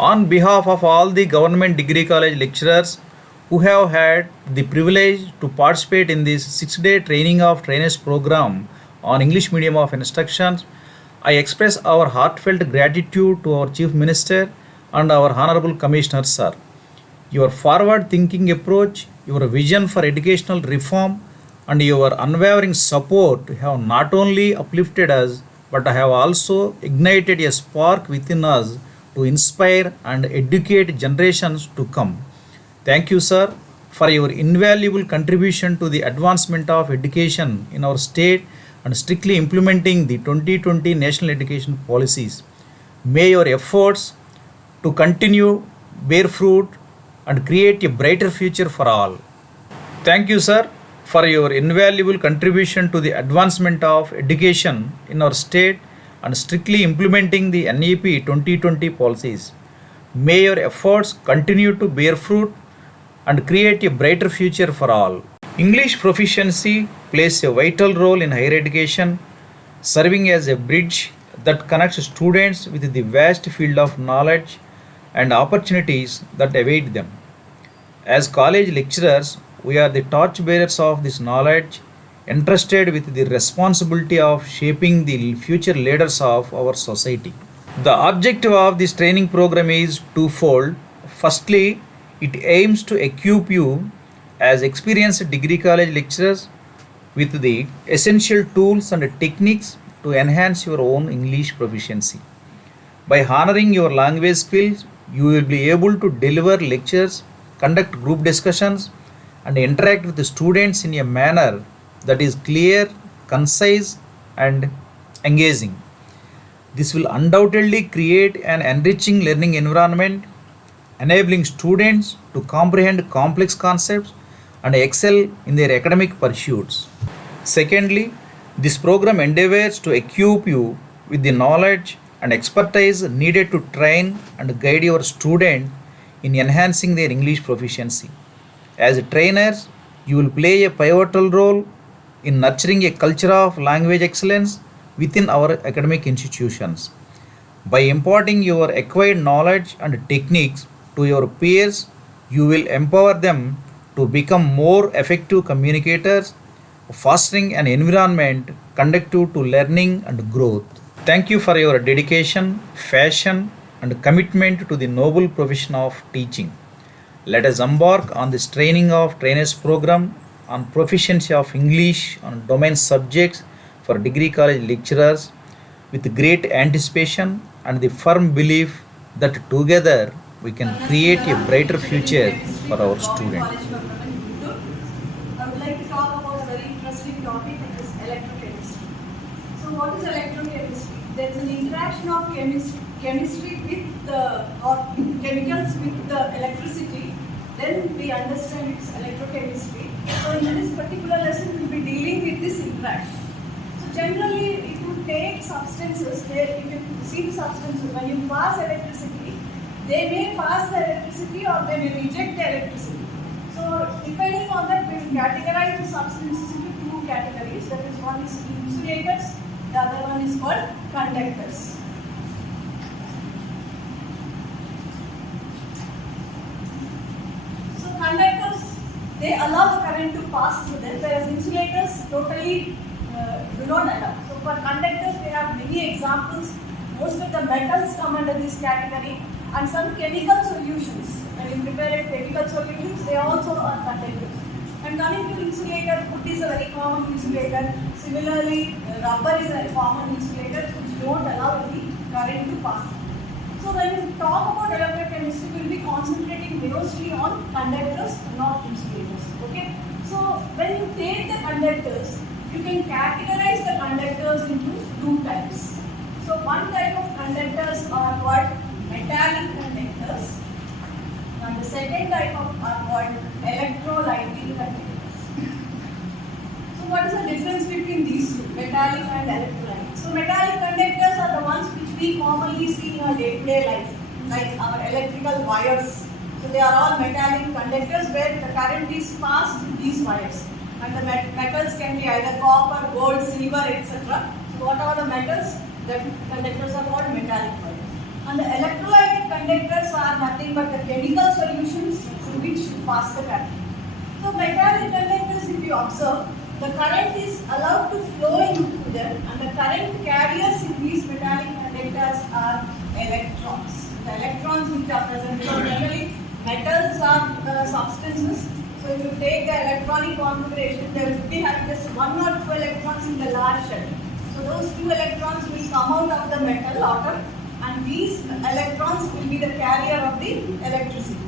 On behalf of all the government degree college lecturers who have had the privilege to participate in this 6-day training of trainers program on English medium of instruction, I express our heartfelt gratitude to our Chief Minister and our Honorable Commissioner, sir. Your forward thinking approach, your vision for educational reform, and your unwavering support have not only uplifted us but have also ignited a spark within us to inspire and educate generations to come. Thank you, sir, for your invaluable contribution to the advancement of education in our state and strictly implementing the 2020 national education policies. May your efforts to continue bear fruit and create a brighter future for all. Thank you, sir, for your invaluable contribution to the advancement of education in our state and strictly implementing the NEP 2020 policies. May your efforts continue to bear fruit and create a brighter future for all. English proficiency plays a vital role in higher education, serving as a bridge that connects students with the vast field of knowledge and opportunities that await them. As college lecturers, we are the torchbearers of this knowledge, entrusted with the responsibility of shaping the future leaders of our society. The objective of this training program is twofold. Firstly, it aims to equip you as experienced degree college lecturers with the essential tools and techniques to enhance your own English proficiency. By honoring your language skills, you will be able to deliver lectures, conduct group discussions, and interact with the students in a manner that is clear, concise, and engaging. This will undoubtedly create an enriching learning environment, enabling students to comprehend complex concepts and excel in their academic pursuits. Secondly, this program endeavors to equip you with the knowledge and expertise needed to train and guide your student in enhancing their English proficiency. As trainers, you will play a pivotal role in nurturing a culture of language excellence within our academic institutions. By imparting your acquired knowledge and techniques to your peers, you will empower them to become more effective communicators, fostering an environment conducive to learning and growth. Thank you for your dedication, passion, and commitment to the noble profession of teaching. Let us embark on this training of trainers program on proficiency of English on domain subjects for degree college lecturers with great anticipation and the firm belief that together we can create a brighter future for our students. I would like to talk about a very interesting topic, which is electrochemistry. So what is electrochemistry? There is an interaction of chemistry with the chemicals with the electricity. Then we understand it's electrochemistry. So in this particular lesson, we will be dealing with this interaction. So generally, if you take substances, if you see the substances, when you pass electricity, they may pass the electricity or they may reject the electricity. So depending on that, we will categorize the substances into two categories. That is, one is insulators, the other one is called conductors. So conductors, they allow the current to pass through them, whereas insulators totally do not allow. So for conductors, we have many examples. Most of the metals come under this category, and some chemical solutions. When you prepare chemical solutions, they also are conductors. And coming to insulator, wood is a very common insulator. Similarly, rubber is a common insulator which don't allow any current to pass. So when we talk about electrochemistry, we will be concentrating mostly on conductors, not insulators. Okay. So when you take the conductors, you can categorize the conductors into two types. So one type of conductors are called metallic conductors, and the second type are called electrolytic conductors. So what is the difference between these two, metallic and electrolytic? So metallic conductors are the ones which we commonly see in our day-to-day life, like our electrical wires. So they are all metallic conductors where the current is passed through these wires. And the metals can be either copper, gold, silver, etc. So what are the metals? The conductors are called metallic wires. And the electrolytic conductors are nothing but the chemical solutions through which you pass the current. So metallic conductors, if you observe, the current is allowed to flow into them, and the current carriers in these metallic conductors are electrons. The electrons which are present. So generally, metals are substances. So if you take the electronic configuration, there will be having just 1 or 2 electrons in the large shell. So those 2 electrons will come out of the metal atom, and these electrons will be the carrier of the electricity.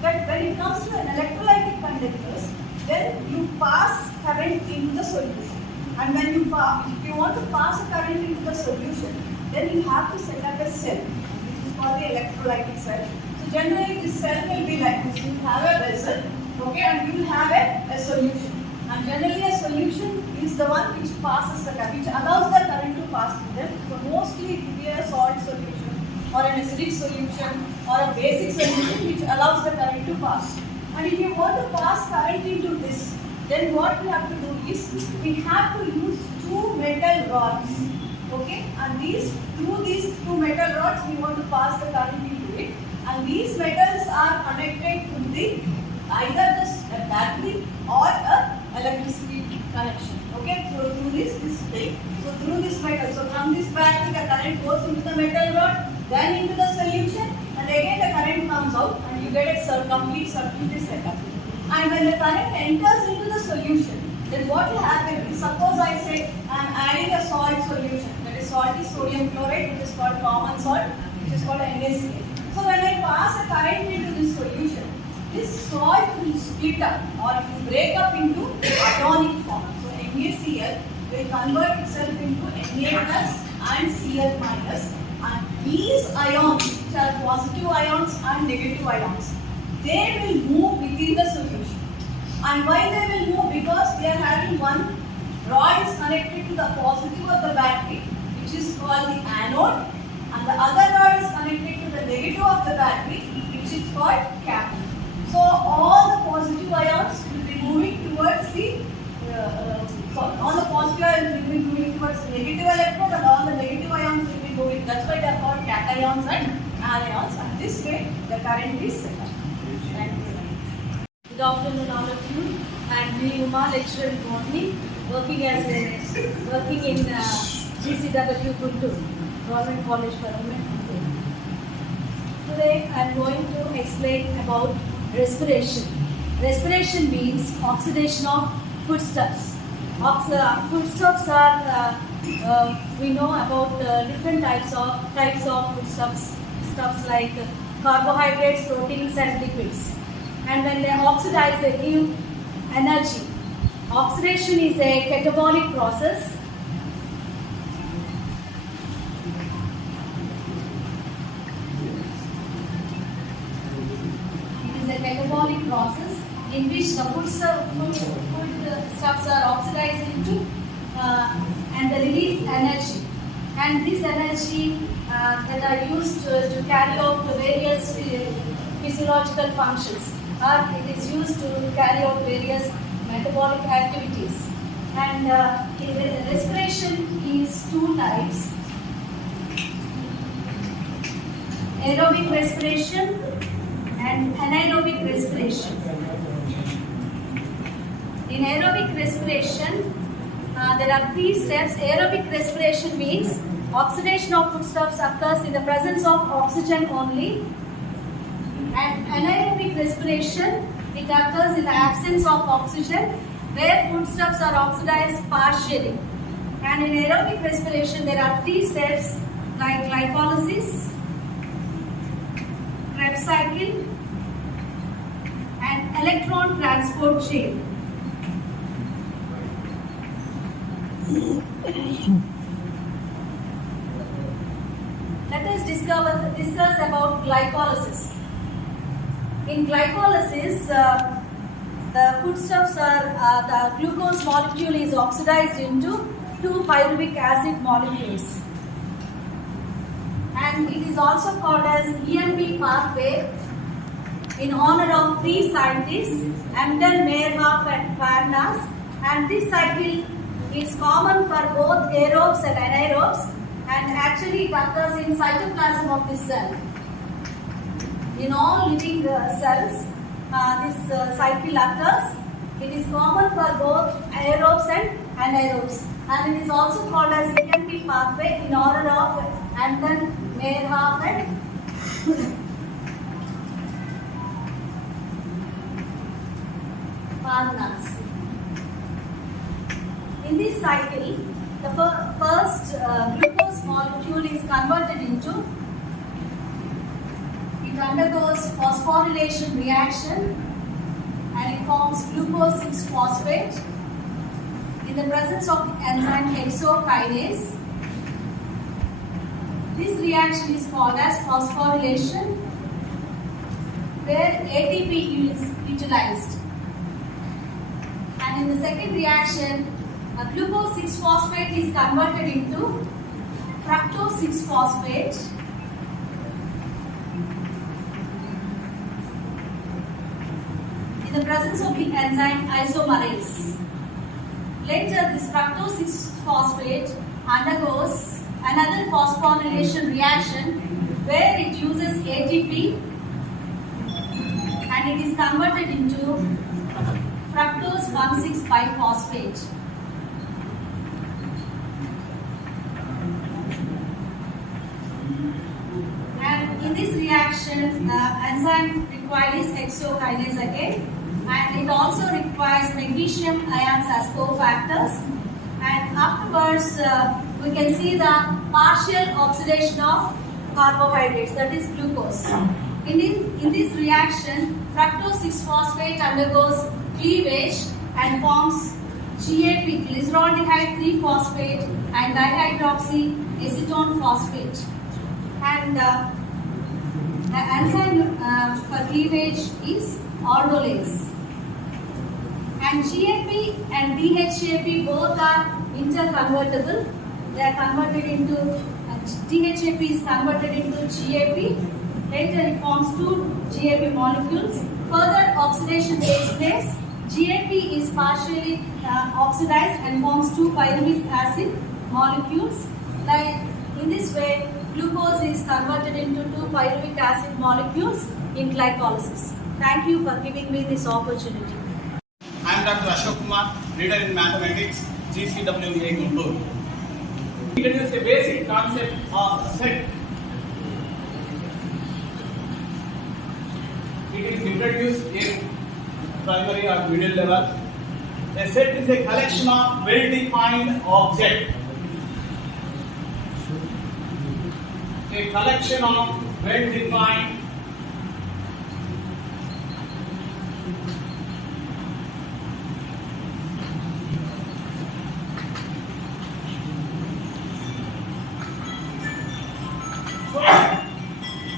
But when it comes to an electrolytic conductors, then you pass current into the solution. And when you if you want to pass a current into the solution, then you have to set up a cell, which is called the electrolytic cell. So generally, this cell will be like this. You have a vessel, okay, and you will have a solution. And generally, a solution is the one which passes the current, which allows the current to pass through them. So mostly it will be a salt solution, or an acidic solution, or a basic solution which allows the current to pass. And if you want to pass current into this, then what we have to do is we have to use 2 metal rods. Okay, and through these 2 metal rods we want to pass the current into it. And these metals are connected to either a battery or a electricity connection. Okay, so through this thing, so through this metal, so from this battery the current goes into the metal rod, then into the solution, and again the current comes out, and you get a complete circuit is set up. And when the current enters into the solution, then what will happen is, suppose I say I am adding a salt solution, that is salt is sodium chloride, which is called common salt, which is called NaCl. So when I pass a current into this solution, this salt will split up, or it will break up into ionic form. So NaCl will convert itself into Na plus and Cl minus, and these ions, which are positive ions and negative ions, they will move within the solution. And why they will move? Because we are having one rod is connected to the positive of the battery, which is called the anode, and the other rod is connected to the negative of the battery, which is called cathode. So all the positive ions will be moving towards all the positive ions will be moving towards the negative electrode, and all the negative ions will be moving. That's why they are called cations and anions. And this way the current is set up. Thank you. Good afternoon, all of you. I am Uma, lecturer in botany, working in D.CH.PAPARAO Guntur, Government College for Women. Today I am going to explain about respiration. Respiration means oxidation of foodstuffs. Foodstuffs are we know about different types of foodstuffs, stuffs like carbohydrates, proteins, and liquids. And when they oxidize, they give energy. Oxidation is a catabolic process. It is a catabolic process in which the foodstuffs are oxidized into and they release energy. And this energy that are used to carry out the various physiological functions, or it is used to carry out various metabolic activities. And respiration is 2 types: aerobic respiration and anaerobic respiration. In aerobic respiration, there are 3 steps. Aerobic respiration means oxidation of foodstuffs occurs in the presence of oxygen only. And anaerobic respiration, it occurs in the absence of oxygen, where foodstuffs are oxidized partially. And in aerobic respiration, there are 3 steps like glycolysis, Krebs cycle, and electron transport chain. Let us discuss about glycolysis. In glycolysis, the foodstuffs are the glucose molecule is oxidized into 2 pyruvic acid molecules, and it is also called as EMP pathway in honor of 3 scientists, Amden, Meyerhoff, and Parnas. And this cycle is common for both aerobes and anaerobes, and actually it occurs in cytoplasm of the cell. In all living cells, this cycle occurs. It is common for both aerobes and anaerobes, and it is also called as EMP pathway in order of Anton, Meyerhoff and Parnas. In this cycle, the first glucose molecule is converted into, it undergoes phosphorylation reaction and it forms glucose 6-phosphate in the presence of the enzyme hexokinase. This reaction is called as phosphorylation, where ATP is utilized. And in the second reaction, a glucose 6-phosphate is converted into fructose 6-phosphate. In the presence of the enzyme isomerase. Later, this fructose 6-phosphate undergoes another phosphorylation reaction where it uses ATP and it is converted into fructose 1,6-biphosphate. And in this reaction, enzyme required is hexokinase again, and it also requires magnesium ions as cofactors. And afterwards, we can see the partial oxidation of carbohydrates, that is glucose. In this reaction, fructose 6-phosphate undergoes cleavage and forms GAP, glyceraldehyde 3-phosphate and dihydroxyacetone phosphate. And the enzyme for cleavage is aldolase. And GAP and D.H.CHAP both are interconvertible. They are converted into, D.H.CHAP is converted into GAP. Later it forms 2 GAP molecules. Further oxidation takes place. GAP is partially oxidized and forms 2 pyruvic acid molecules. Like in this way, glucose is converted into 2 pyruvic acid molecules in glycolysis. Thank you for giving me this opportunity. I am Dr. Ashok Kumar, leader in mathematics, GCWA Guntur. Introduce a basic concept of set. It is introduced in primary or middle level. A set is a collection of well-defined objects. A collection of well-defined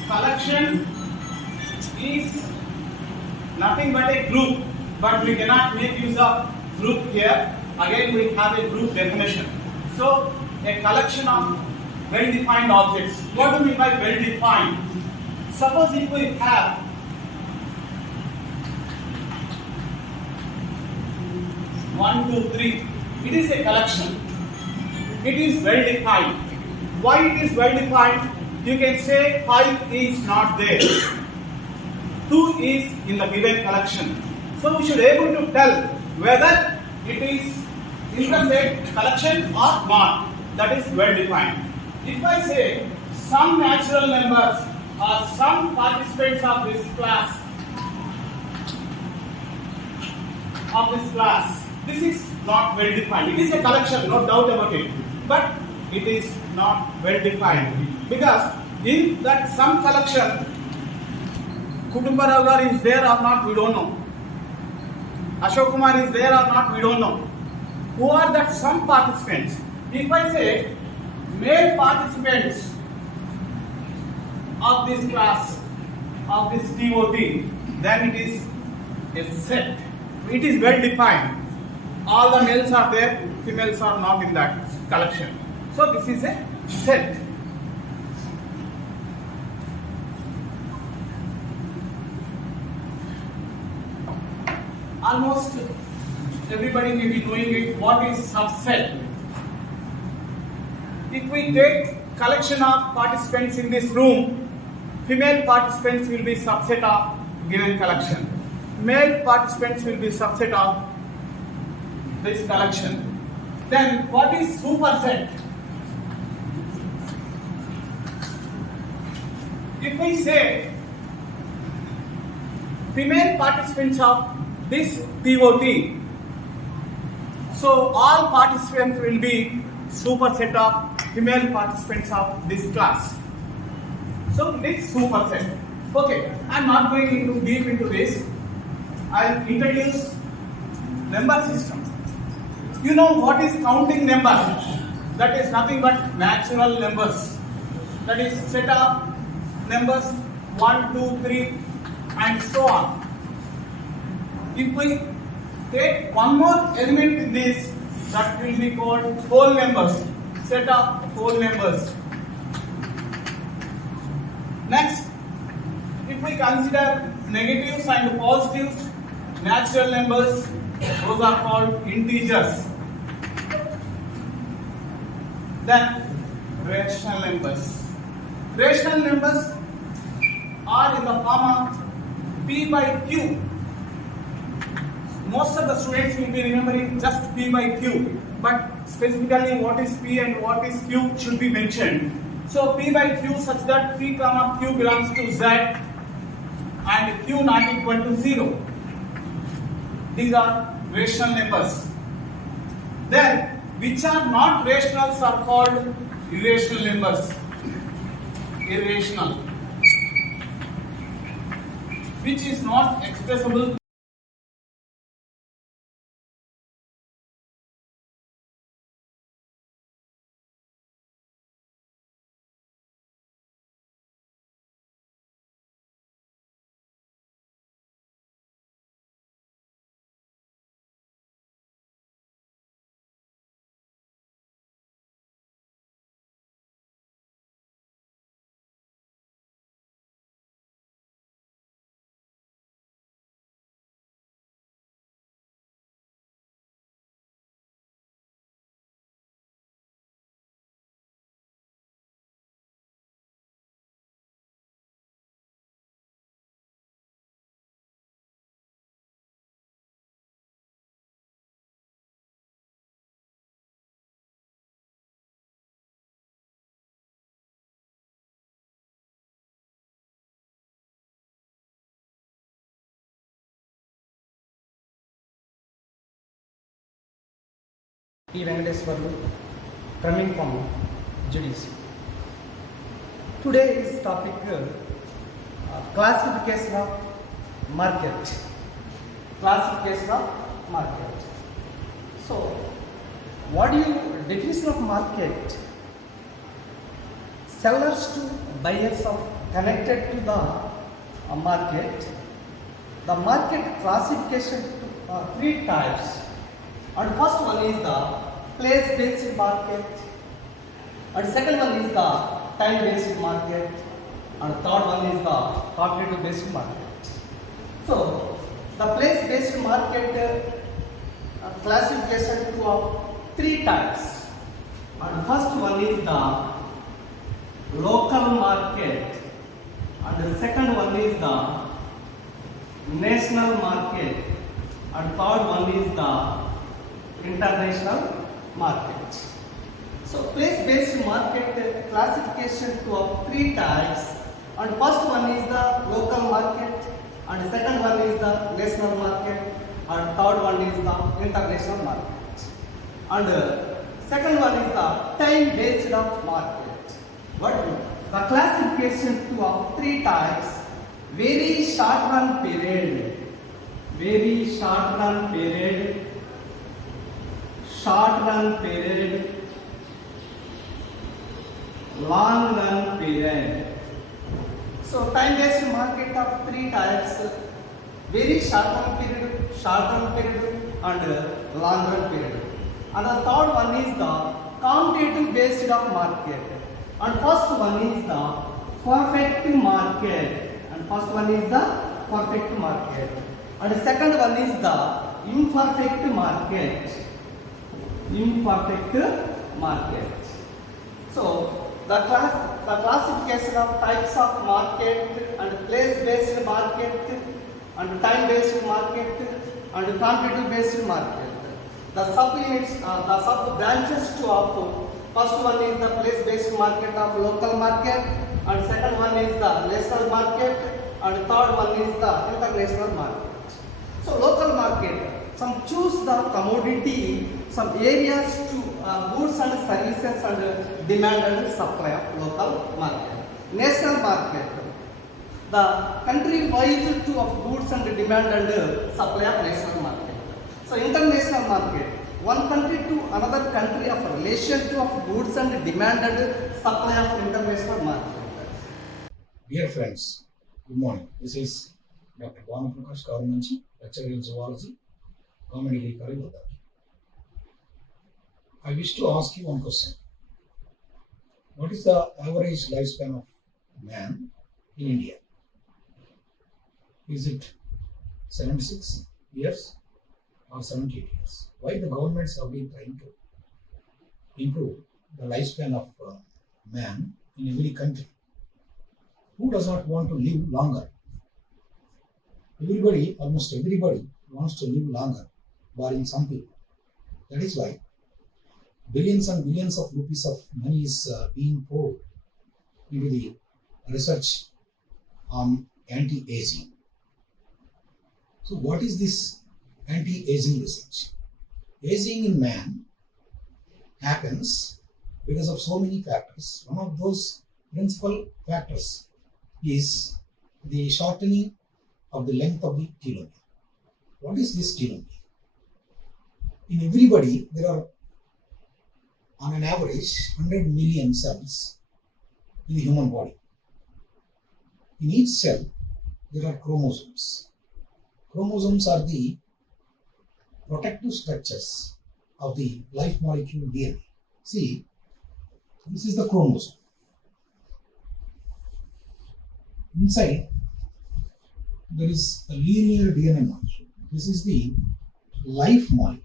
collection is nothing but a group, but we cannot make use of group here. Again, we have a group definition. So, a collection of well-defined objects. What do we mean by well-defined? Suppose if we have one, two, three, it is a collection. It is well-defined. Why it is well-defined? You can say 5 is not there. 2 is in the given collection. So we should be able to tell whether it is in the set collection or not. That is well-defined. If I say some natural numbers or some participants of this class, this is not well-defined. It is a collection, no doubt about it. But it is not well-defined. Because in that some collection, Guntur is there or not, we don't know. Ashok Kumar is there or not, we don't know. Who are that some participants? If I say male participants of this class, of this TOT, then it is a set. It is well defined. All the males are there, females are not in that collection. So this is a set. Almost everybody may be knowing it. What is subset? If we take collection of participants in this room, Female participants will be subset of given collection. Male participants will be subset of this collection. Then what is superset? If we say female participants of this POT, so all participants will be superset of female participants of this class. So this superset. Okay, I am not going into deep into this. I will introduce number system. You know what is counting number? That is nothing but natural numbers. That is set of numbers 1, 2, 3 and so on. If we take one more element in this, that will be called whole numbers. Set of whole numbers. Next, if we consider negatives and positives, natural numbers, those are called integers. Then rational numbers. Rational numbers are in the form of P by Q. Most of the students will be remembering just P by Q, but specifically what is P and what is Q should be mentioned. So P by Q such that P comma Q belongs to Z and Q not equal to 0. These are rational numbers. Then which are not rationals are called irrational numbers. Irrational. Which is not expressible. V.K.V.GOVERNMENT, coming from GDC. Today's topic classification of market. Classification of market. So, what do you definition of market? Sellers to buyers are connected to the market. The market classification to three types. And first one is the place-based market, and second one is the time-based market, and third one is the cooperative-based market. So, the place-based market classification to three types. And first one is the local market, and the second one is the national market, and third one is the international market. So place-based market classification to three types, and first one is the local market, and second one is the national market, and third one is the international market, and second one is the time-based market. What the classification to three types: very short run period, very short run period, short run period, long run period. So time-based market of three types: very short run period, and long run period. And the third one is the competitive based market. And first one is the perfect market. And first one is the perfect market. And the second one is the imperfect market. Imperfect market. So The classification of types of market and place-based market and time-based market and quantity-based market. The sub-units, the sub-branches to of first one is the place-based market of local market, and second one is the national market, and third one is the international market. So local market, some choose the commodity, some areas to goods and services and demand and supply of local market. National market, the country wise to of goods and demand and supply of national market. So international market, one country to another country of relation to of goods and demand and supply of international market. Dear friends, good morning. This is Dr.B.R.AMBEDKAR, lecturer in zoology, Government Degree College, Guntur. I wish to ask you one question. What is the average lifespan of man in India? Is it 76 years or 78 years? Why the governments have been trying to improve the lifespan of man in every country? Who does not want to live longer? Everybody, almost everybody wants to live longer, barring some people. That is why billions and billions of rupees of money is being poured into the research on anti-aging. So what is this anti-aging research? Aging in man happens because of so many factors. One of those principal factors is the shortening of the length of the telomere. What is this telomere? In everybody, there are on an average 100 million cells in the human body. In each cell, there are chromosomes. Chromosomes are the protective structures of the life molecule DNA. See, this is the chromosome. Inside, there is a linear DNA molecule. This is the life molecule.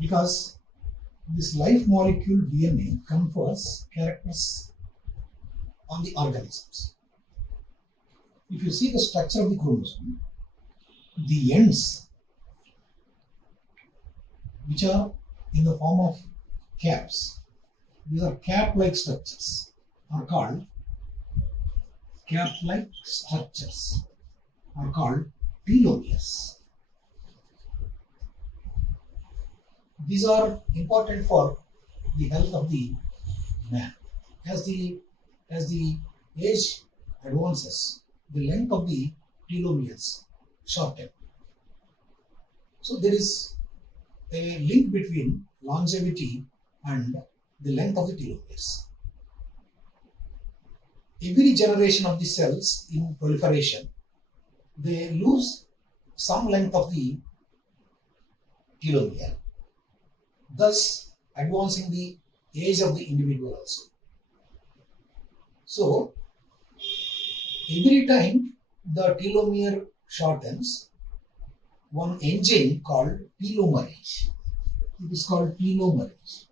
Because this life molecule DNA confers characters on the organisms. If you see the structure of the chromosome, the ends, which are in the form of caps, these are cap-like structures, are called telomeres. These are important for the health of the man. As the age advances, the length of the telomeres shorten. So there is a link between longevity and the length of the telomeres. Every generation of the cells in proliferation, they lose some length of the telomere, thus advancing the age of the individual also. So, every time the telomere shortens, one enzyme called telomerase, it is called telomerase,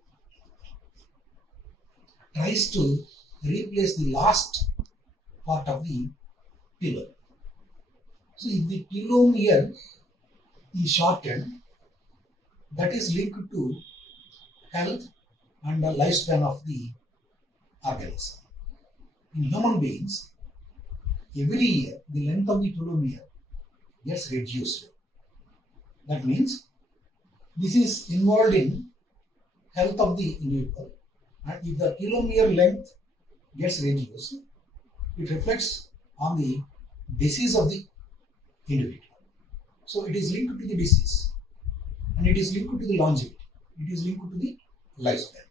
tries to replace the last part of the telomere. So, if the telomere is shortened, that is linked to health and the lifespan of the organism. In human beings, every year the length of the telomere gets reduced. That means this is involved in health of the individual, and if the telomere length gets reduced, it reflects on the disease of the individual. So it is linked to the disease, and it is linked to the longevity, it is linked to the lifespan.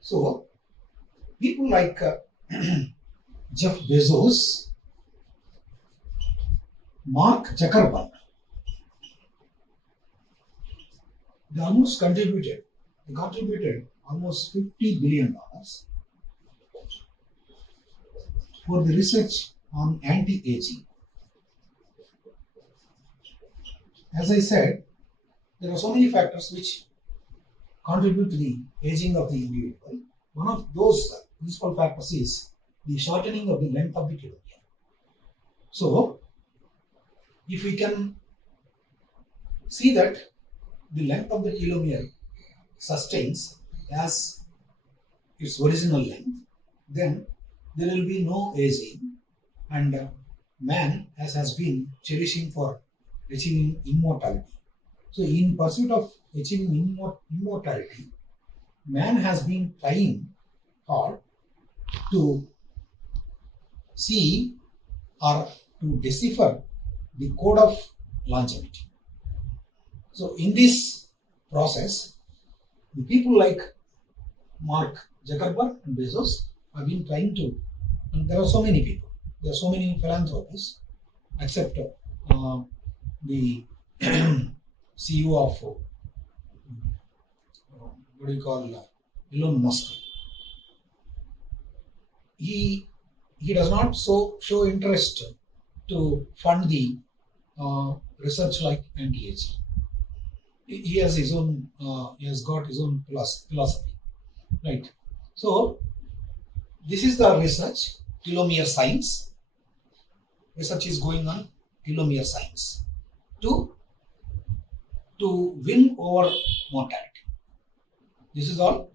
So people like Jeff Bezos, Mark Zuckerberg, they contributed almost $50 billion for the research on anti-aging. As I said, there are so many factors which contribute to the aging of the individual. one of those principal factors is the shortening of the length of the telomere. So, if we can see that the length of the telomere sustains as its original length, then there will be no aging, and man has been cherishing for achieving immortality. So, in pursuit of achieving immortality, man has been trying hard to see or to decipher the code of longevity. So, in this process, the people like Mark Zuckerberg and Bezos have been trying to, and there are so many people, there are so many philanthropists, except the CEO of what do you call Elon Musk. He does not show interest to fund the research like anti-aging. He has his own. He has got his own philosophy, right? So this is the research, telomere science. Research is going on telomere science to win over mortality. This is all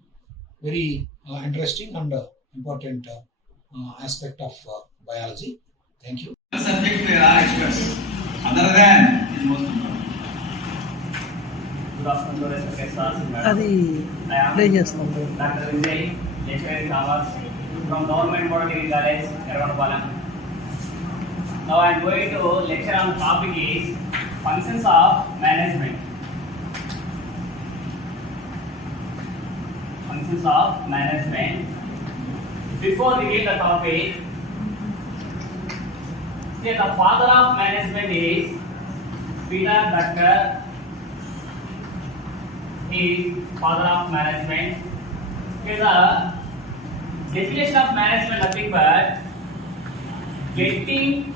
very interesting and important aspect of biology. Thank you. Subject there are experts other than is most important. Good afternoon, respected stars and madam. అది I am play చేస్తాం. Dr. Vijay, lecturer in commerce from Government Model Degree College, Ervanapalam. Now I am going to lecture on topic is functions of management. Functions of management. Before reveal the topic, the father of management is Peter Drucker. He is father of management. Here the definition of management nothing but getting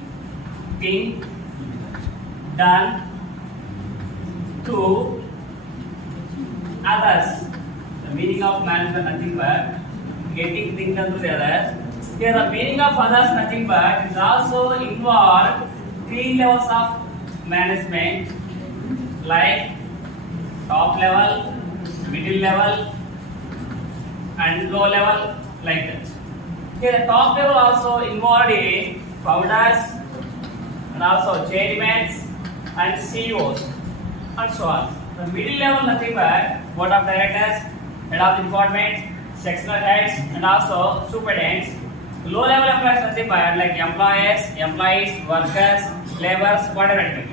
things done to others. The meaning of management nothing but getting things done to the others. Here the meaning of others nothing but is also involved 3 levels of management like top level, middle level and low level like that. Here the top level also involved in founders and also chairmen and CEOs and so on. The middle level nothing but board of directors, head of the department, sectional heads and also superintendents. Low level employees nothing but like employees, workers, laborers, whatever it may be.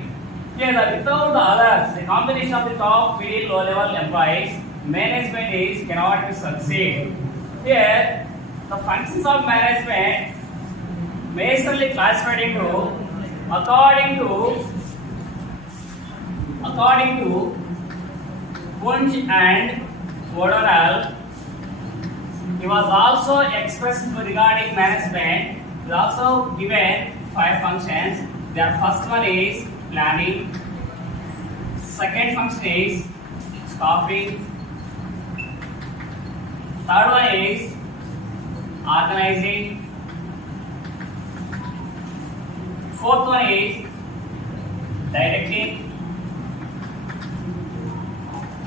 Here without the others, the combination of the top, middle, low level employees, management is cannot be succeed. Here the functions of management majorly classified into according to Wunsch and O'Donnell. He was also expressed regarding management. He is also given 5 functions. Their first one is planning. Second function is staffing. Third one is organizing. Fourth one is directing.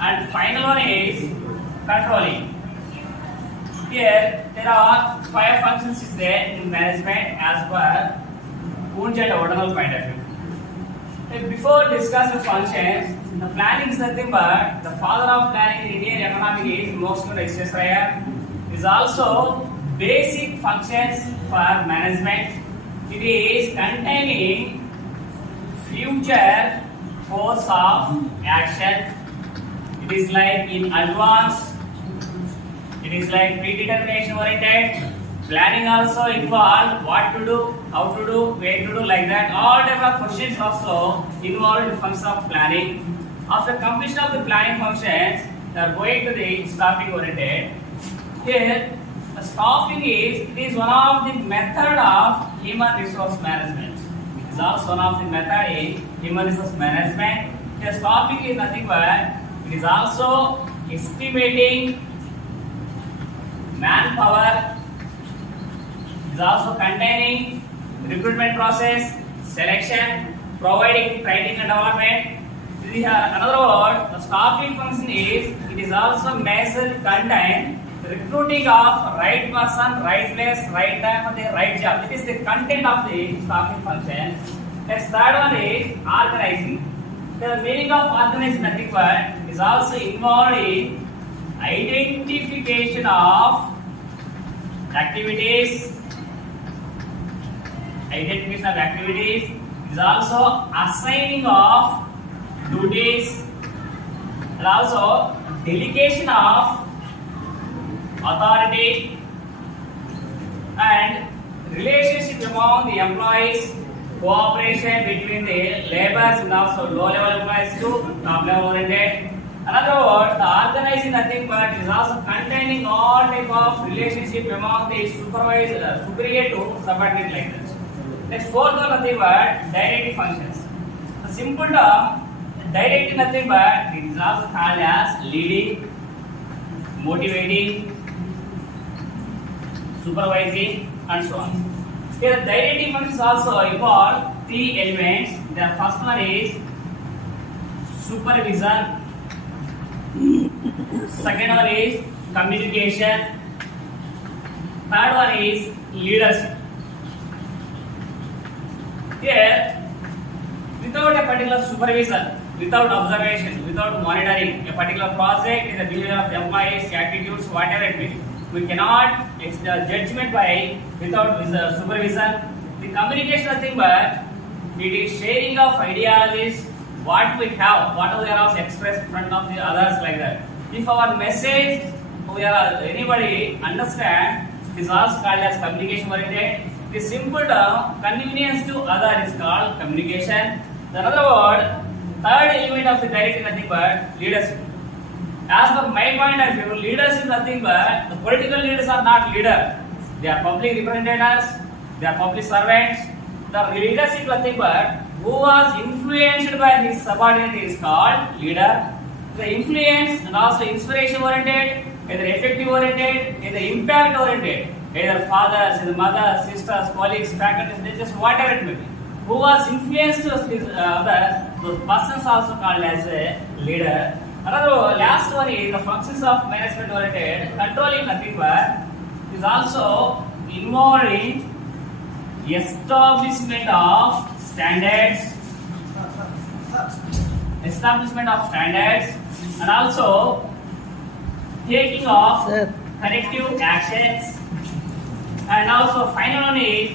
And final one is controlling. Here there are 5 functions is there in management as per Wunsch and O'Donnell point of view. Before discuss the functions, the planning is nothing but the father of planning in Indian economy is most known as is also basic functions for management. It is containing future course of action. It is like in advance. It is like predetermination oriented. Planning also involved what to do, how to do, where to do, like that. All type of questions also involved in functions of planning. After completion of the planning functions, they are going to the staffing oriented. Here, the staffing is one of the method of human resource management. It is also one of the method in human resource management. Here, staffing is nothing but it is also estimating manpower, is also containing recruitment process, selection, providing training and development. Another word, the staffing function is, it is also measure contain recruiting of right person, right place, right time for the right job. It is the content of the staffing function. Next, third one is organizing. The meaning of organizing nothing but is also involved in identification of activities. Identification of activities is also assigning of duties and also delegation of authority and relationship among the employees, cooperation between the laborers and also low level employees to top level oriented. Another word, the organizing nothing but is also containing all type of relationship among the supervisor, superior to subordinate like that. Next, fourth one nothing but directive functions. The simple term directing nothing but it is also called as leading, motivating, supervising, and so on. Here, the directive functions also involve three elements. The first one is supervision. Second one is communication. Third one is leadership. Here, without a particular supervision, without observation, without monitoring, a particular project is a behavior of the employees, attitudes, whatever it may be. We cannot judgment by without supervision. The communication nothing but it is sharing of ideologies, what we have, what we are also expressed in front of the others like that. If our message anybody understand, it is also called as communication oriented. The simple term convenience to other is called communication. Another word, third element of the directive nothing but leadership. As per my point of view, leaders is nothing but the political leaders are not leader. They are public representatives, they are public servants. The leadership is nothing but who was influenced by his subordinate is called leader. The influence and also inspiration oriented, either effective oriented, either impact oriented, either fathers, either mothers, sisters, colleagues, faculties, just whatever it may be. Who was influenced to others, those persons also called as a leader. Another last one is the functions of management oriented, controlling nothing but is also involved in establishment of standards, and also taking of corrective actions, and also final one is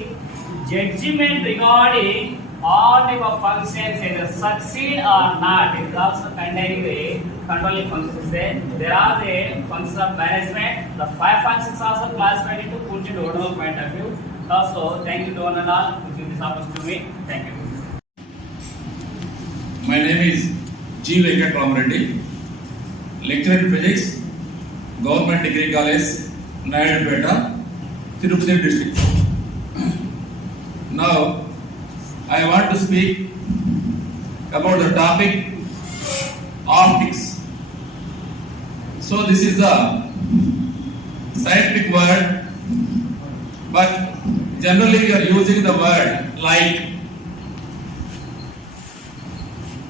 judgment regarding all type of functions either succeed or not. It is also containing the controlling functions. There are the functions of management. The 5 functions also classified into put into overall point of view. Also, thank you to one and all who gave this opportunity to me. Thank you. My name is V.K.V.GOVERNMENT, lecturer in physics, Government Degree College, Nayadpeta, Tirupati district. Now, I want to speak about the topic optics. So this is a scientific word, but generally we are using the word light.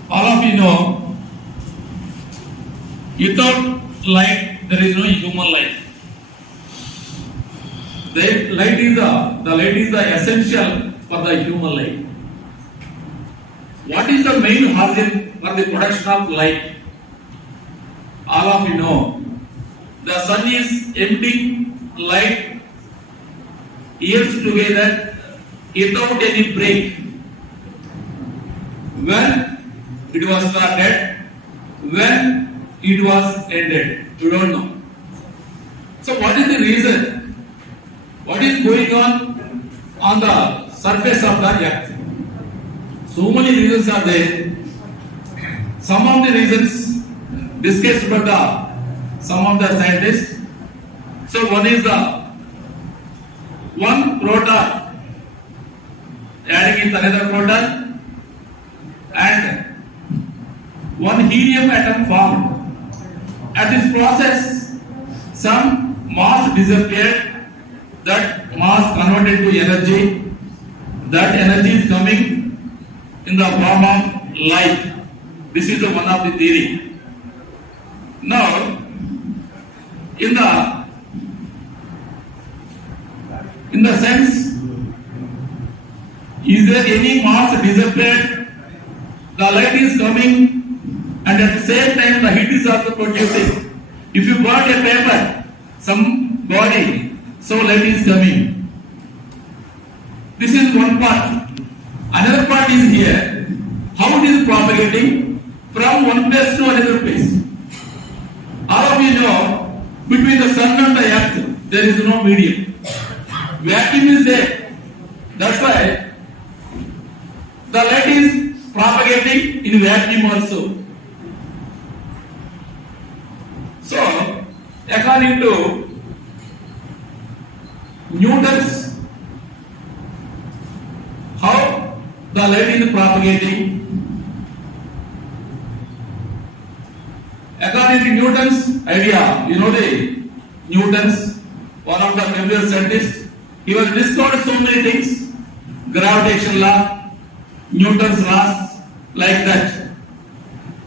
All of you know, without light there is no human life. The light is the essential for the human life. What is the main organ for the production of light? All of you know, the sun is emitting light years together without any break. When it was started, when it was ended, you don't know. So what is the reason? What is going on the surface of the earth? So many reasons are there. Some of the reasons discussed by some of the scientists. So one is the one proton adding in another proton and one helium atom formed. At this process, some mass disappeared, that mass converted to energy, that energy is coming in the form of light. This is the one of the theory. Now, in the sense, is there any mass disappeared? The light is coming, and at the same time the heat is also producing. If you got a paper, some body, so light is coming. This is one part. Another part is here. How it is propagating from one place to another place. All of you know, between the sun and the earth, there is no medium. Vacuum is there. That's why the light is propagating in vacuum also. So, according to Newton's, how the light is propagating? According to Newton's idea, you know the Newton's, one of the familiar scientists, he was discovered so many things, gravitation law, Newton's laws, like that.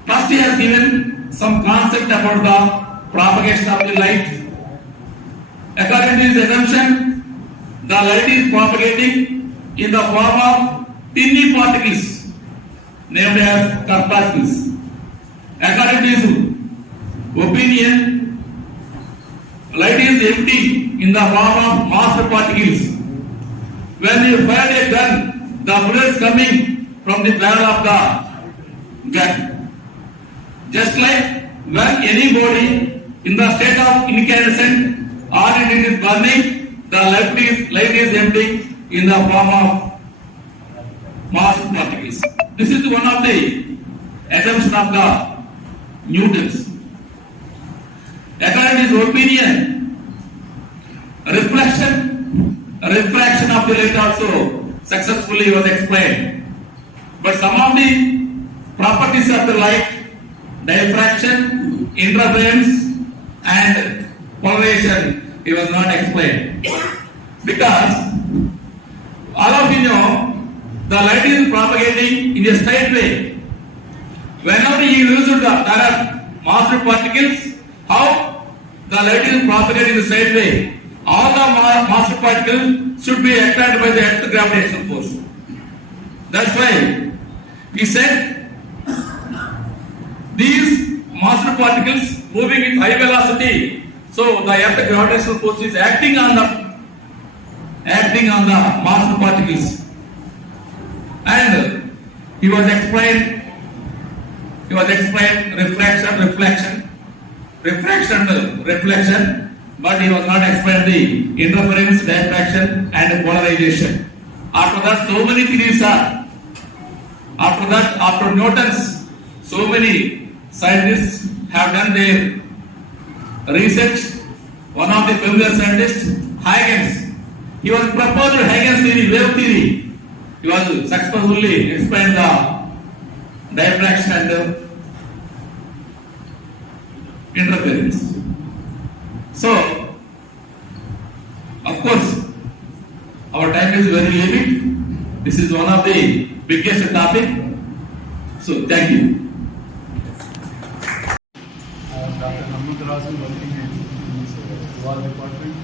First he has given some concept about the propagation of the light. According to his assumption, the light is propagating in the form of tiny particles named as corpuscles. According to his opinion, light is empty in the form of mass particles. When you fire a gun, the bullets coming from the barrel of the gun. Just like when any body in the state of incandescent or it is burning, the light is empty in the form of mass particles. This is one of the assumptions of the Newton's. According to his opinion, refraction of the light also successfully was explained. But some of the properties of the light, diffraction, interference, and polarization, it was not explained. Because all of you know, the light is propagating in a straight way. Whenever you use the mass particles, how the light is propagating in the straight way? All the mass particles should be attracted by the earth's gravitational force. That's why he said these mass particles moving with high velocity, so the earth's gravitational force is acting on the mass particles. And he was explained refraction, reflection, but he was not explained the interference, diffraction, and polarization. After that, so many theories are. After Newton's, so many scientists have done their research. One of the familiar scientists, Huygens, he was proposed Huygens theory, wave theory. He was successfully explained the diffraction and interference. So, of course, our time is very limited. This is one of the biggest topic. So, thank you. Dr. Raman working in this war department.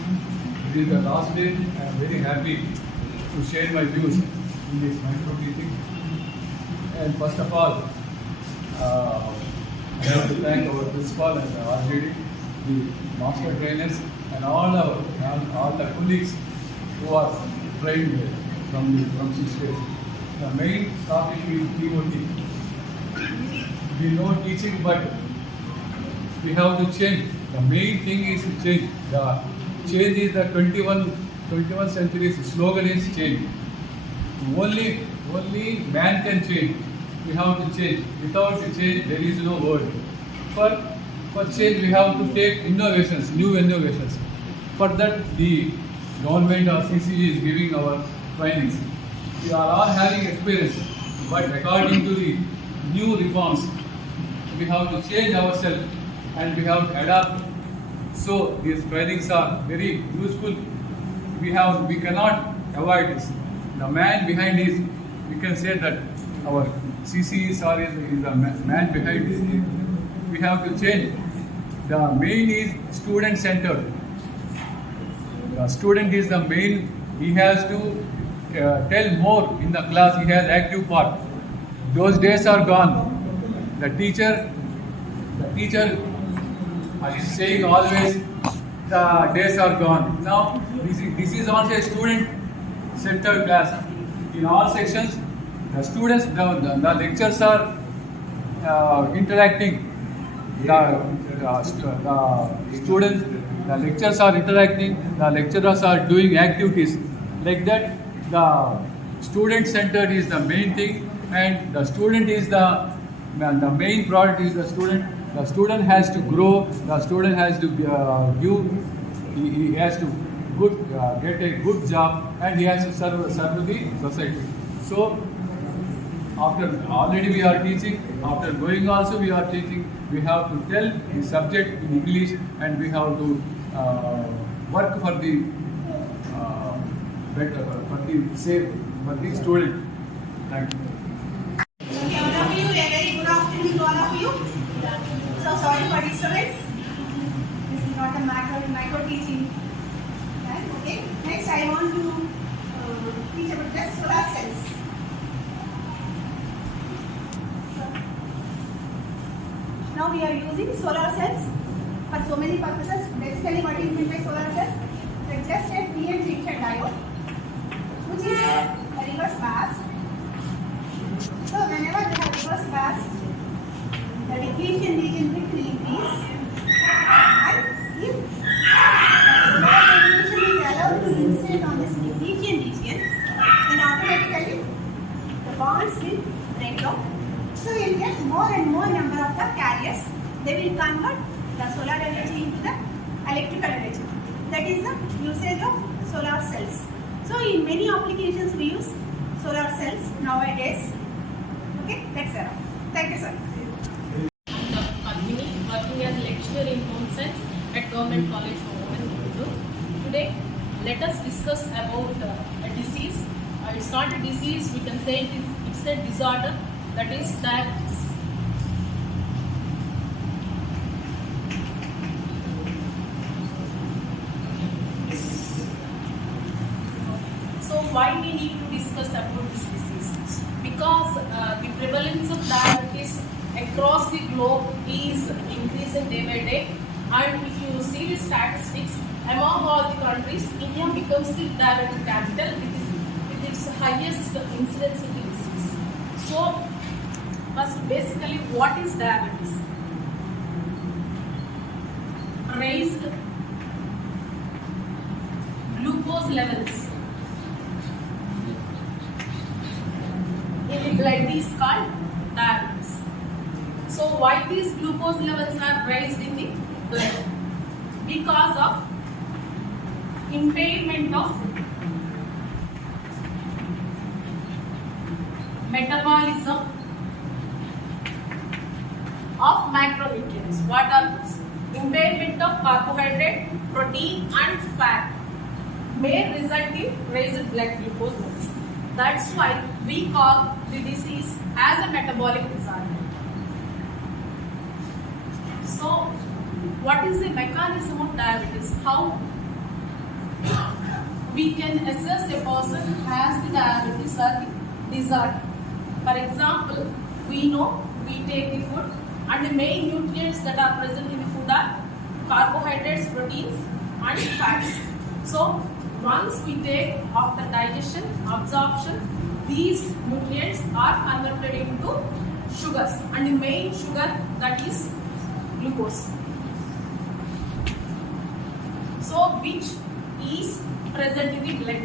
It is the last day. I am very happy to share my views in this microteaching. And first of all, I have to thank our principal and the RGD, the master trainers, and all the colleagues who are trained from 6 days. The main topic is TOT. We know teaching, but we have to change. The main thing is to change. The change is the 21st century's slogan is change. Only man can change. We have to change. Without the change, there is no world. For change, we have to take innovations, new innovations. For that, the government or CC is giving our trainings. We are all having experience, but according to the new reforms, we have to change ourselves and we have to adapt So these trainings are very useful. We cannot avoid this. The man behind is, we can say that our CC is the man behind this. We have to change. The main is student centered. The student is the main. He has to tell more in the class. He has active part. Those days are gone. The teacher is saying always the days are gone. Now this is also a student-centered class. In all sections, the students, the lectures are interacting. The students, the lectures are interacting. The lecturers are doing activities like that. The student-centered is the main thing, and the student is the main product is the student. The student has to grow. The student has to give. He has to get a good job, and he has to serve the society. So after already we are teaching. After going also we are teaching. We have to tell the subject in English, and we have to work for the better for the student. Thank you. Okay, all of you, a very good afternoon to all of you. So sorry for disturbance. This is not a micro teaching. Right? Okay. Next, I want to teach about the solar cells. Now we are using solar cells for so many purposes. Basically, what is meant by solar cells? It's just a PN junction diode, which is a reverse bias. So whenever they have reverse bias, the depletion region will increase, and if solar radiation is allowed to incident on this depletion region, then automatically the bonds will break down. So you will get more and more number of the carriers. They will convert the solar energy into the electrical energy. That is the usage of solar cells. So in many applications we use solar cells nowadays. Okay, that's it. Thank you, sir. I'm working as lecturer in home science at Government College for Women, Guntur. Today, let us discuss about a disease. It's not a disease, we can say it's a disorder, that is diabetes. So why we need to discuss about this disease? Because the prevalence of diabetes across the globe is increasing day by day, and if you see the statistics, among all the countries, India becomes the diabetes capital with its highest incidence of the disease. So first, basically, what is diabetes? Raised glucose levels in the blood is called diabetes. So why these glucose levels are raised in the blood? Because of impairment of metabolism of macronutrients. What are these? Impairment of carbohydrate, protein and fat may result in raised blood glucose levels. That's why we call the disease as a metabolic disorder. So, what is the mechanism of diabetes? How we can assess a person has the diabetes or the disorder? For example, we know we take the food, and the main nutrients that are present in the food are carbohydrates, proteins and fats. So once we take after digestion, absorption, these nutrients are converted into sugars, and the main sugar, that is glucose. So which is present in the blood.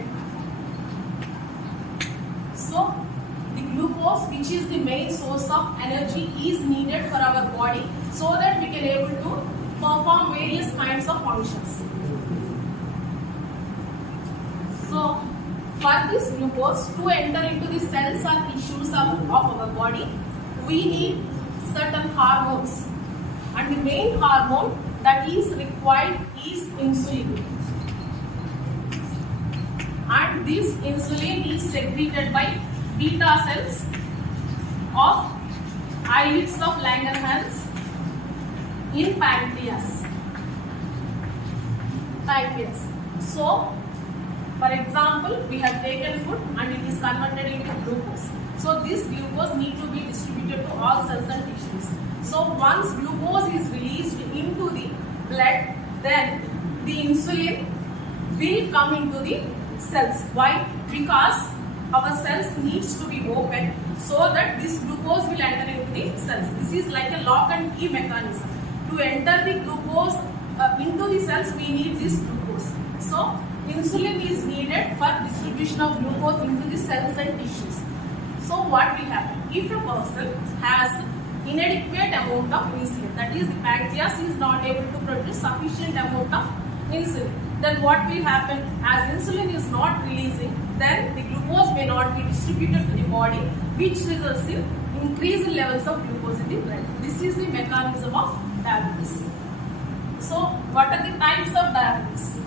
So the glucose, which is the main source of energy, is needed for our body so that we can able to perform various kinds of functions. So for this glucose to enter into the cells or tissues of our body, we need certain hormones, and the main hormone that is required is insulin. And this insulin is secreted by beta cells of islets of Langerhans in pancreas. So, for example, we have taken food and it is converted into glucose. So this glucose needs to be distributed to all cells and tissues. So once glucose is released into the blood, then the insulin will come into the cells. Why? Because our cells needs to be open so that this glucose will enter into the cells. This is like a lock and key mechanism. To enter the glucose into the cells, we need this glucose. So insulin is needed for distribution of glucose into the cells and tissues. So what will happen? If a person has inadequate amount of insulin, that is the pancreas is not able to produce sufficient amount of insulin, then what will happen? As insulin is not releasing, then the glucose may not be distributed to the body, which results in increase in levels of glucose in the blood. This is the mechanism of diabetes. So what are the types of diabetes?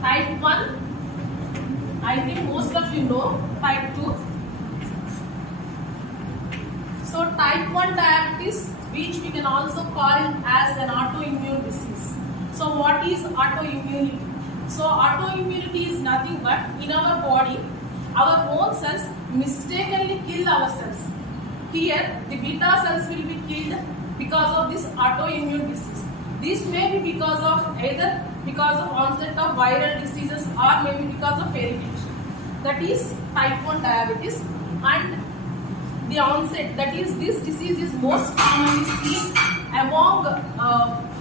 Type 1, I think most of you know. Type 2. So type 1 diabetes, which we can also call as an autoimmune disease. So what is autoimmunity? So autoimmunity is nothing but in our body, our own cells mistakenly kill our cells. Here, the beta cells will be killed because of this autoimmune disease. This may be because of either because of onset of viral diseases or maybe because of heredity. That is type 1 diabetes, and the onset, that is this disease is most commonly seen among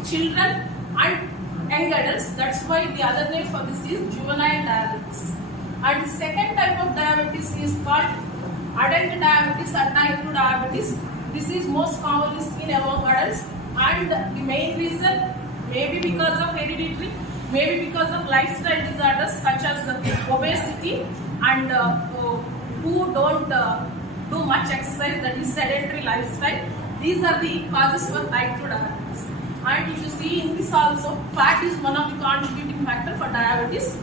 children and young adults. That's why the other name for this is juvenile diabetes. And the second type of diabetes is called adult diabetes or type 2 diabetes. This is most commonly seen among adults, and the main reason may be because of hereditary, maybe because of lifestyle disorders such as obesity and who don't do much exercise, that is sedentary lifestyle. These are the causes for type 2 diabetes. And if you see in this also, fat is one of the contributing factor for diabetes.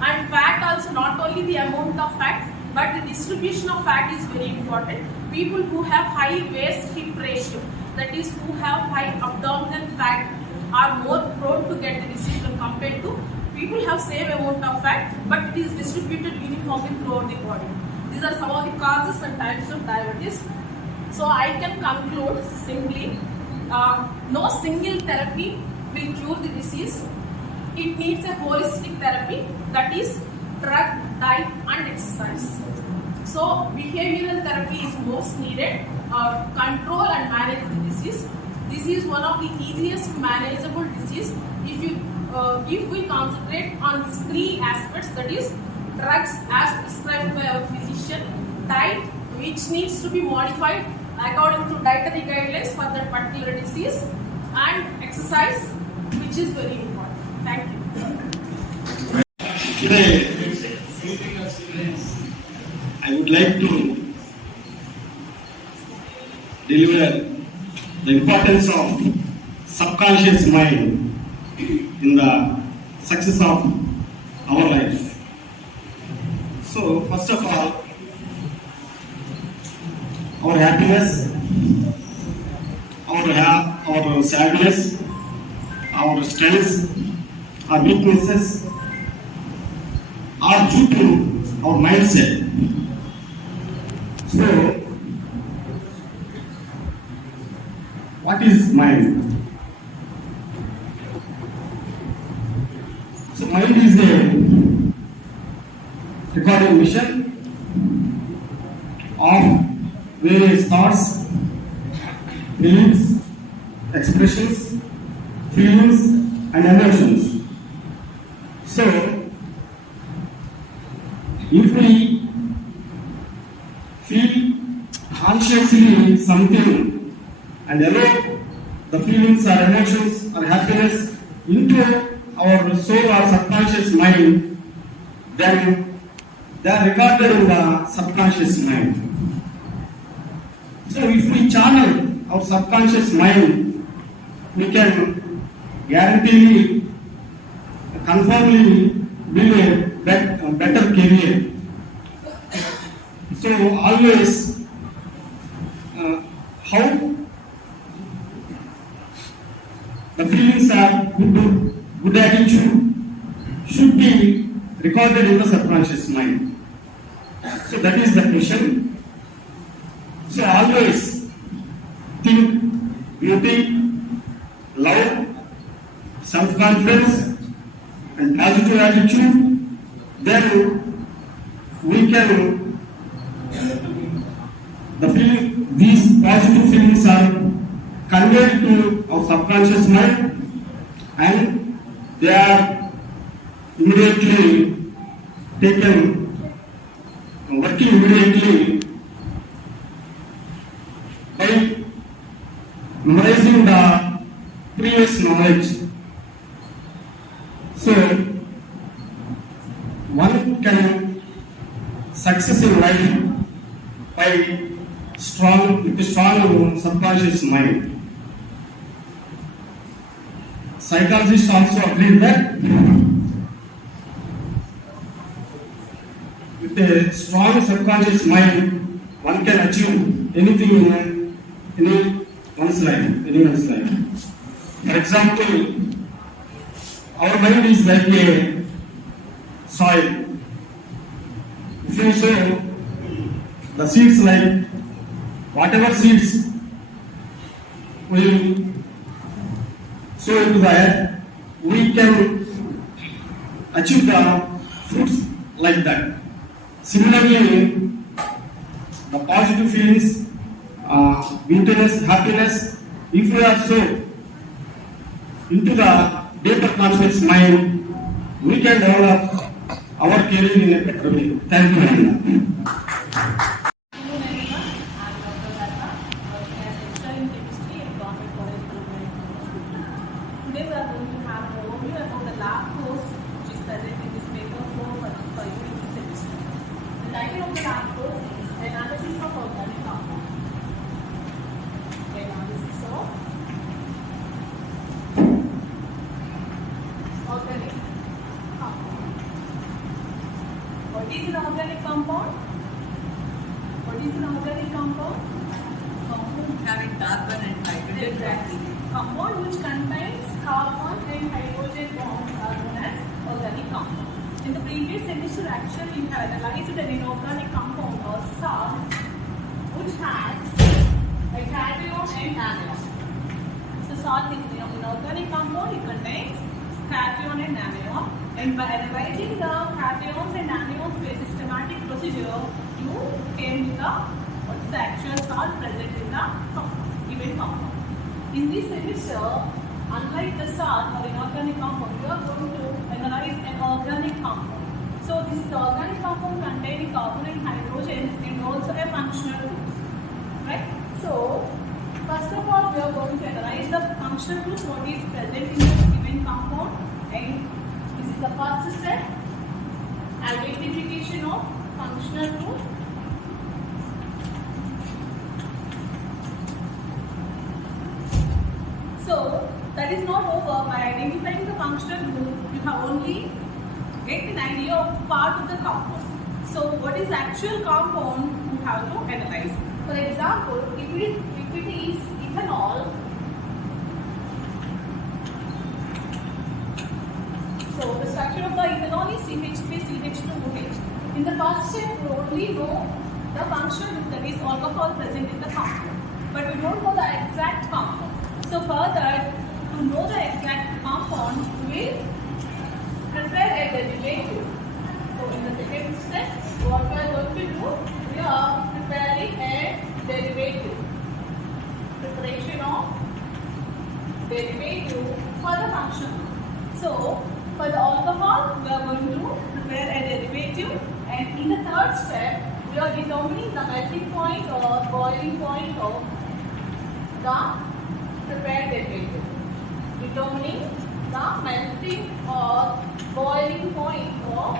And fat also, not only the amount of fat, but the distribution of fat is very important. People who have high waist-hip ratio, that is who have high abdominal fat, are more prone to get the disease when compared to people have same amount of fat, but it is distributed uniformly throughout the body. These are some of the causes and types of diabetes. So I can conclude simply, no single therapy will cure the disease. It needs a holistic therapy, that is drug, diet and exercise. So behavioral therapy is most needed, control and manage the disease. This is one of the easiest manageable disease if we concentrate on these three aspects, that is drugs as prescribed by our physician, diet which needs to be modified according to dietary guidelines for that particular disease, and exercise, which is very important. Thank you. Today, I would like to deliver the importance of subconscious mind in the success of our life. So, first of all, our happiness, our sadness, our strengths, our weaknesses are due to our mindset. So, what is mind? So, mind is a recording machine of various thoughts, beliefs, expressions, feelings, and emotions. So, if we feel consciously something and allow the feelings or emotions or happiness into our soul or subconscious mind, then they are recorded in the subconscious mind. So if we channel our subconscious mind, we can guaranteely, confirmly build a better career. So always, how the feelings are good attitude should be recorded in the subconscious mind. So that is the question. So always think beauty, love, self-confidence and positive attitude. Then we can, these positive feelings are conveyed to our subconscious mind and they are immediately working immediately by memorizing the previous knowledge. So one can success in life with strong subconscious mind. Psychologists also agree that with a strong subconscious mind, one can achieve anything in anyone's life. For example, our mind is like a soil. If you sow the seeds, like whatever seeds we sow into the earth, we can achieve the fruits like that. Similarly, the positive feelings, happiness, if we are so into the deeper conscious mind, we can develop our career in a better way. Thank you very much. Hello everyone, I am Dr.B.R.AMBEDKAR, working as lecturer in chemistry at Government College Government. Today we are going to have an overview about the lab course which is present in this paper for you in this semester. The title of the lab course is Analysis of Organic Compounds. Analysis of organic compound. What is an organic compound? What is an organic compound? Compound having carbon and hydrogen. Exactly. Compound which contains carbon and hydrogen bonds are known as organic compound. In the previous semester action, we have analyzed an inorganic compound or salt which has a cation and anion. So salt is an inorganic compound, it contains cation and anion. And by analyzing the cations and anions by a systematic procedure, you came to what's the actual salt present in the given compound. In this semester, unlike the salt or inorganic compound, you are going to analyze an organic compound. So this is the organic compound containing carbon and hydrogen and also a functional group. Right? So first of all, we are going to analyze the functional group, what is present in the given compound, and this is the first step, identification of functional group. So that is not over. By identifying the functional group, you have only get an idea of part of the compound. So what is actual compound, you have to analyze. For example, if it is ethanol, so the structure of the ethanol is CH3CH2OH. In the first step, we only know the functional group, that is alcohol present in the compound, but we don't know the exact compound. So further, to know the exact compound, we will prepare a derivative. So in the second step, what we are going to do, we are preparing a derivative. Preparation of derivative for the function. So for the alcohol, we are going to prepare a derivative, and in the third step, we are determining the melting point or boiling point of the prepared derivative. Determining the melting or boiling point of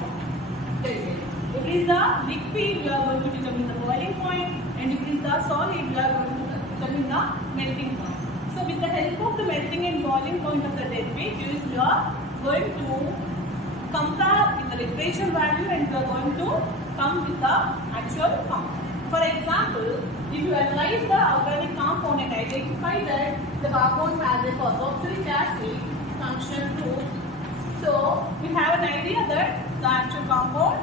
derivative. If it is the liquid, we are going to determine the boiling point, and if it is the solid, we are going to determine the melting point. So with the help of the melting and boiling point of the derivatives, we are going to compare in the literature value and we are going to come with the actual compound. For example, if you analyze the organic compound and identify that the compound has a carboxylic acid function group, so we have an idea that the actual compound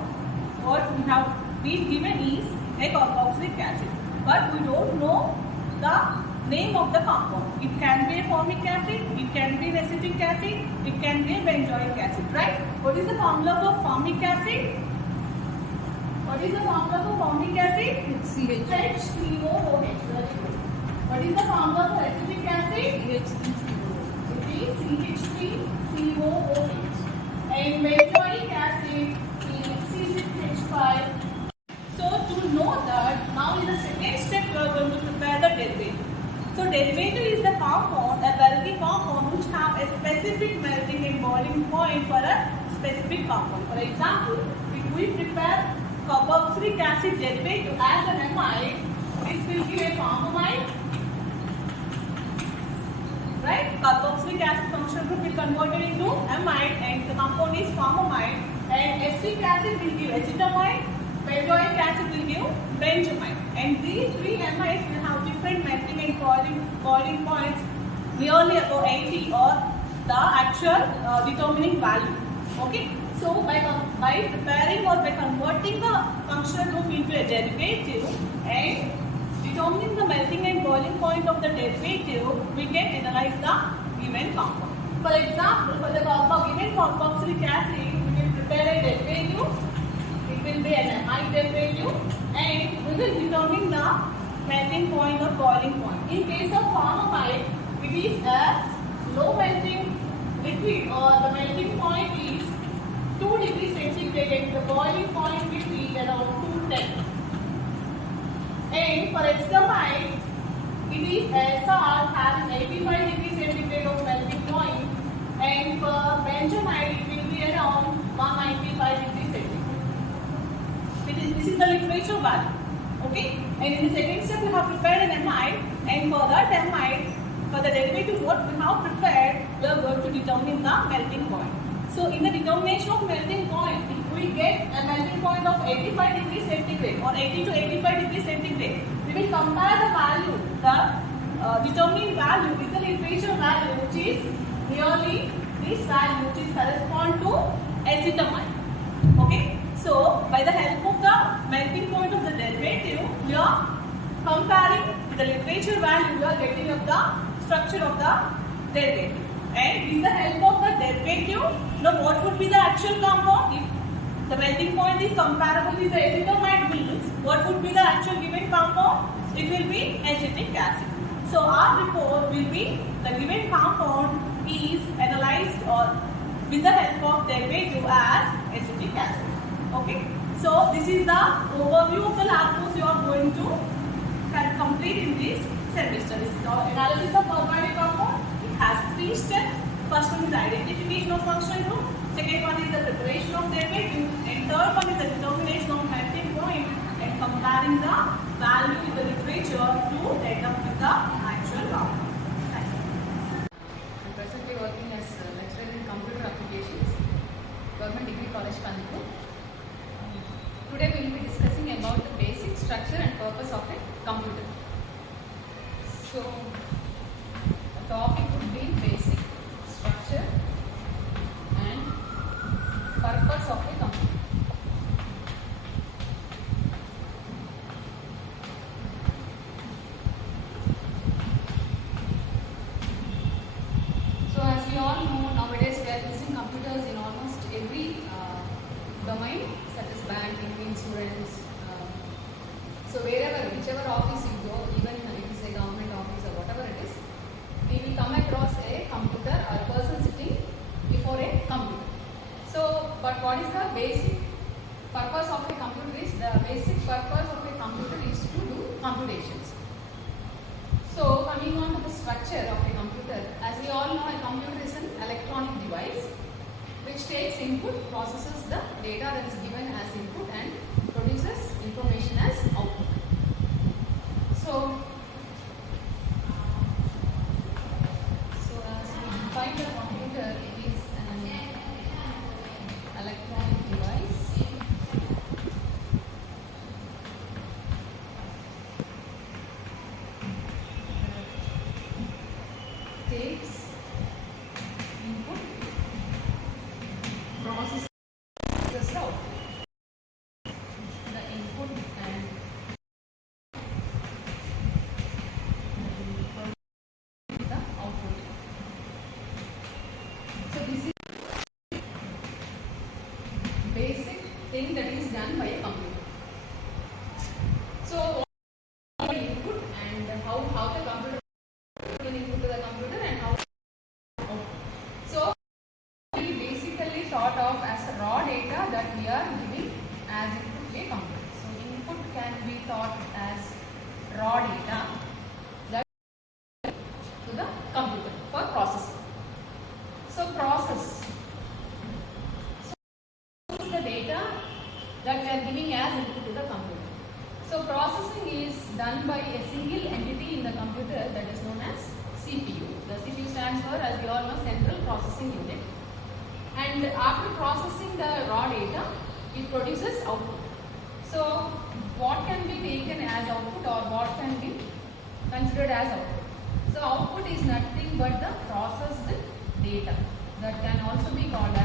what we have been given is a carboxylic acid, but we don't know the name of the compound. It can be a formic acid, it can be an acetic acid, it can be a benzoic acid, right? What is the formula for formic acid? What is the formula for formic acid? HCOOH. Very good. What is the formula for acetic acid? It is CH3COOH. And benzoic acid is C6H5. So to know that, now in the second step we are going to prepare the derivative. So derivative is the compound, a bulky compound which have a specific melting and boiling point for a specific compound. For example, if we prepare carboxylic acid derivative as an amide, this will give a formamide, right? Carboxylic acid functional group will convert it into amide and the compound is formamide, and acetic acid will give acetamide, benzoic acid will give benjamide, and these three amides will have different melting and boiling points nearly above 80 or the actual determining value. Okay, so by preparing or by converting the functional group into a derivative and determining the melting and boiling point of the derivative, we can analyze the given compound. For example, for the given carboxylic acid, we will prepare a derivative. It will be an amide derivative and we will determine the melting point or boiling point. In case of formamide, it is a low melting liquid or the melting point is 2 degrees centigrade and the boiling point will be around 210. And for acetamide, it is a salt having 85 degrees centigrade of melting point, and for benjamide it will be around 195 degrees centigrade. This is the literature value. Okay, and in the second step we have prepared an amide, and for that amide, for the derivative what we have prepared, we are going to determine the melting point. So in the determination of melting point, if we get a melting point of 85 degrees centigrade or 80 to 85 degrees centigrade, we will compare the value, the determining value with the literature value, which is nearly this value, which is correspond to acetamide. Okay, so by the help of the melting point of the derivative, we are comparing the literature value, we are getting up the structure of the derivative. And with the help of the derivative, now what would be the actual compound? If the melting point is comparable with the acetamide, means what would be the actual given compound? It will be acetic acid. So our report will be the given compound is analyzed or with the help of derivative as acetic acid. Okay. So this is the overview of the lab course you are going to complete in this semester. This is the analysis of organic compound. It has 3 steps. First one is identification of functional group. Second one is the preparation of derivative. And third one is the determination of melting point and comparing the value in the literature to end up with the actual compound. Thank you. I'm presently working as a lecturer in computer applications, Government Degree College, Guntur. Today we will be discussing about the basic structure and purpose of a computer. So, the topic would be basic structure and purpose of a computer. So, as we all know, nowadays we are using computers in almost every domain, such as banking, insurance. So whichever office you go, even if it is a government office or whatever it is, we will come across a computer or a person sitting before a computer. So, but what is the basic purpose of a computer is, the basic purpose of a computer is to do computations. So, coming on to the structure of a computer, as we all know, a computer is an electronic device which takes input, processes the data that is given as input and produces information as output. So, is done by a computer. So input and how the computer input to the computer and how output. So we basically thought of as raw data that we are giving as input to a computer. So input can be thought as raw data that to the computer for processing. So process. So this is the data that we are giving as input to the computer. So processing is done by a single entity in the computer that is known as CPU. The CPU stands for, as we all know, Central Processing Unit. And after processing the raw data, it produces output. So what can be taken as output or what can be considered as output? So output is nothing but the processed data that can also be called as